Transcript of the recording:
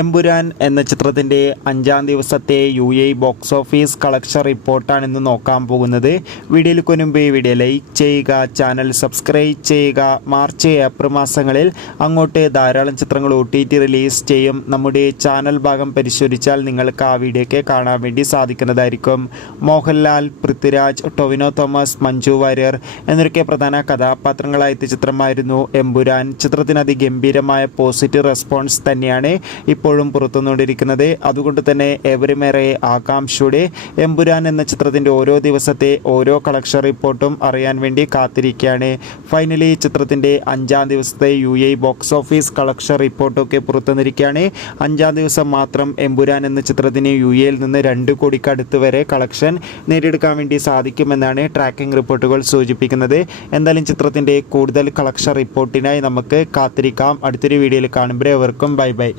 എമ്പുരാൻ എന്ന ചിത്രത്തിൻ്റെ 5-ാം ദിവസത്തെ UAE ബോക്സ് ഓഫീസ് കളക്ഷൻ റിപ്പോർട്ടാണ് ഇന്ന് നോക്കാൻ പോകുന്നത്. വീഡിയോയിൽ മുൻപ് വീഡിയോ ലൈക്ക് ചെയ്യുക, ചാനൽ സബ്സ്ക്രൈബ് ചെയ്യുക. മാർച്ച് ഏപ്രിൽ മാസങ്ങളിൽ അങ്ങോട്ട് ധാരാളം ചിത്രങ്ങൾ OTT റിലീസ് ചെയ്യും. നമ്മുടെ ചാനൽ ഭാഗം പരിശോധിച്ചാൽ നിങ്ങൾക്ക് ആ വീഡിയോയ്ക്ക് കാണാൻ വേണ്ടി സാധിക്കുന്നതായിരിക്കും. മോഹൻലാൽ, പൃഥ്വിരാജ്, ടൊവിനോ തോമസ്, മഞ്ജു വാര്യർ എന്നൊക്കെ പ്രധാന കഥാപാത്രങ്ങളായ ചിത്രമായിരുന്നു എമ്പുരാൻ. ചിത്രത്തിന് അതിഗംഭീരമായ പോസിറ്റീവ് റെസ്പോൺസ് തന്നെയാണ് ഇപ്പോഴും പുറത്തുകൊണ്ടിരിക്കുന്നത്. അതുകൊണ്ട് തന്നെ ഏവരുമേറെ ആകാംക്ഷയോടെ എമ്പുരാൻ എന്ന ചിത്രത്തിൻ്റെ ഓരോ ദിവസത്തെ ഓരോ കളക്ഷൻ റിപ്പോർട്ടും അറിയാൻ വേണ്ടി കാത്തിരിക്കുകയാണ്. ഫൈനലി ചിത്രത്തിൻ്റെ 5-ാം ദിവസത്തെ UAE ബോക്സ് ഓഫീസ് കളക്ഷൻ റിപ്പോർട്ടൊക്കെ പുറത്തുവന്നിരിക്കുകയാണ്. 5-ാം ദിവസം മാത്രം എമ്പുരാൻ എന്ന ചിത്രത്തിന് UAEയിൽ നിന്ന് 2 കോടിക്ക് അടുത്ത് വരെ കളക്ഷൻ നേടിയെടുക്കാൻ വേണ്ടി സാധിക്കുമെന്നാണ് ട്രാക്കിംഗ് റിപ്പോർട്ടുകൾ സൂചിപ്പിക്കുന്നത്. എന്തായാലും ചിത്രത്തിൻ്റെ കൂടുതൽ കളക്ഷൻ റിപ്പോർട്ടിനായി നമുക്ക് കാത്തിരിക്കാം. അടുത്തൊരു വീഡിയോയിൽ കാണുമ്പോൾ ഏവർക്കും ബൈ ബൈ.